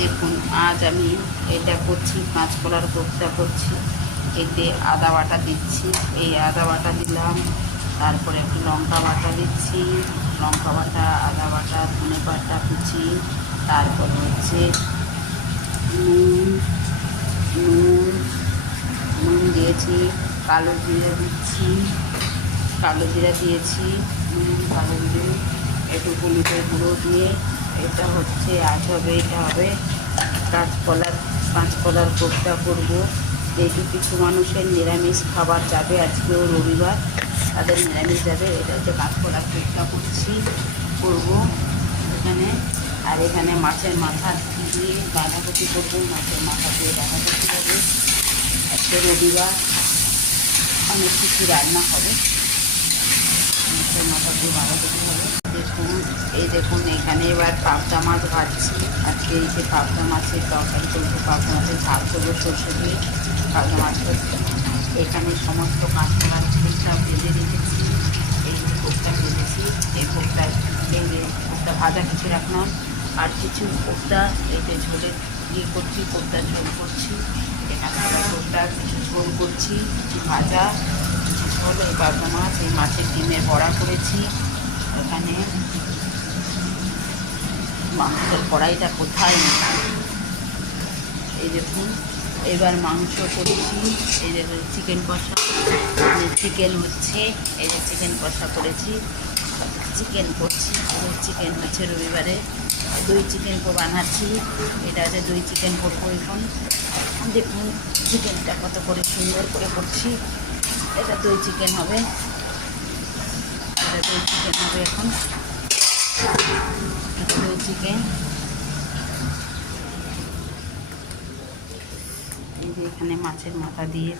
দেখুন আজ আমি এটা করছি, কাঁচকলার কোপ্তা করছি। এতে আদা বাটা দিচ্ছি, এই আদা বাটা দিলাম, তারপরে একটু লঙ্কা বাটা দিচ্ছি, লঙ্কা বাটা, আদা বাটা, ধনে বাটা কুচি, তারপর হচ্ছে নুন নুন নুন দিয়েছি, কালো জিরে দিচ্ছি, কালো জিরা দিয়েছি, নুন, কালো জিরে, একটু হলুদের গুঁড়ো দিয়ে এটা হচ্ছে আজ হবে, এটা হবে কাঁচকলার কোপ্তা করব। যেহেতু কিছু মানুষের নিরামিষ খাবার যাবে, আজকেও রবিবার, তাদের নিরামিষ যাবে। এটা হচ্ছে কাঁচকলার কোপ্তা করব এখানে। আর এখানে মাছের মাথা দিয়ে বাঁধাকপি করবো, মাছের মাথা দিয়ে বাঁধাকপি হবে। আজকে রবিবার, অনেক কিছু রান্না হবে। মাছের মাথা দিয়ে বাঁধাকপি হবে। দেখুন এখানে এবার পাবদা মাছ ভাজছি। আজকে এই যে পাবদা মাছের তরকারি করবো, পাবদা মাছের ঝাল করবো সরষে দিয়ে, পাবদা মাছ হচ্ছে। এখানে সমস্ত কাঁচকলার কোপ্তা ভেজে রেখেছি, এই যে কোপ্তা ভেজেছি, এই কোপ্তা, এই যে কোপ্তা ভাজা কিছু রাখলাম, আর কিছু কোপ্তা এই যে ঝোলে ইয়ে করছি, কোপ্তা ঝোল করছি। এখানে আবার কোপ্তা কিছু ঝোল করছি, কিছু ভাজা, কিছু ঝোল। এই পাবদা মাছ, এই মাছের ডিমের বড়া করেছি। এখানে মাংসের কড়াইটা কোথায়, এই দেখুন এবার মাংস করেছি। এই যে চিকেন কষা, চিকেন হচ্ছে, এই যে চিকেন কষা করেছি, চিকেন করছি। চিকেন হচ্ছে রবিবারে, দই চিকেন বানাচ্ছি। এটা হচ্ছে দই চিকেন করবো এখন। দেখুন চিকেনটা কত করে সুন্দর করে করছি। এটা দই চিকেন হবে, এটা দই চিকেন হবে এখন, দই চিকেন। এই যে এখানে মাছের মাথা দিয়ে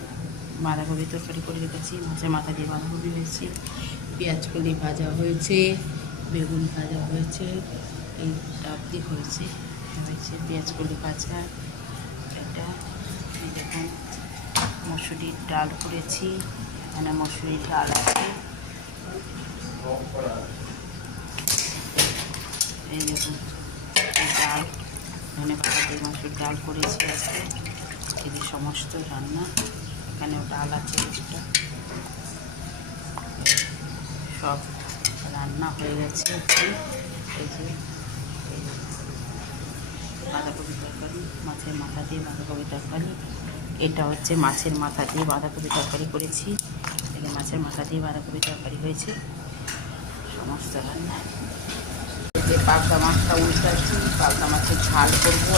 বাঁধাকপি তরকারি করে রেখেছি, মাছের মাথা দিয়ে বাঁধাকপি হয়েছে, পেঁয়াজ কলি ভাজা হয়েছে, বেগুন ভাজা হয়েছে, এই ডাব দিয়ে হয়েছে পেঁয়াজ কলি ভাজা। এটা এই দেখুন মসুরির ডাল করেছি, এখানে মসুরির ডাল আছে। এই দেখুন ডাল, ধনে পাতা দিয়ে মসুর ডাল করেছি আজকে। এই যে সমস্ত রান্না, এখানেও ডাল আছে কিছুটা, সব রান্না হয়ে গেছে। এই যে বাঁধাকপি তরকারি, মাছের মাথা দিয়ে বাঁধাকপি তরকারি। এটা হচ্ছে মাছের মাথা দিয়ে বাঁধাকপি তরকারি করেছি, থেকে মাছের মাথা দিয়ে বাঁধাকপি তরকারি হয়েছে, সমস্ত রান্না। এই যে পাবদা মাছটা উল্টাচ্ছি, পাবদা মাছের ঝাল করবো।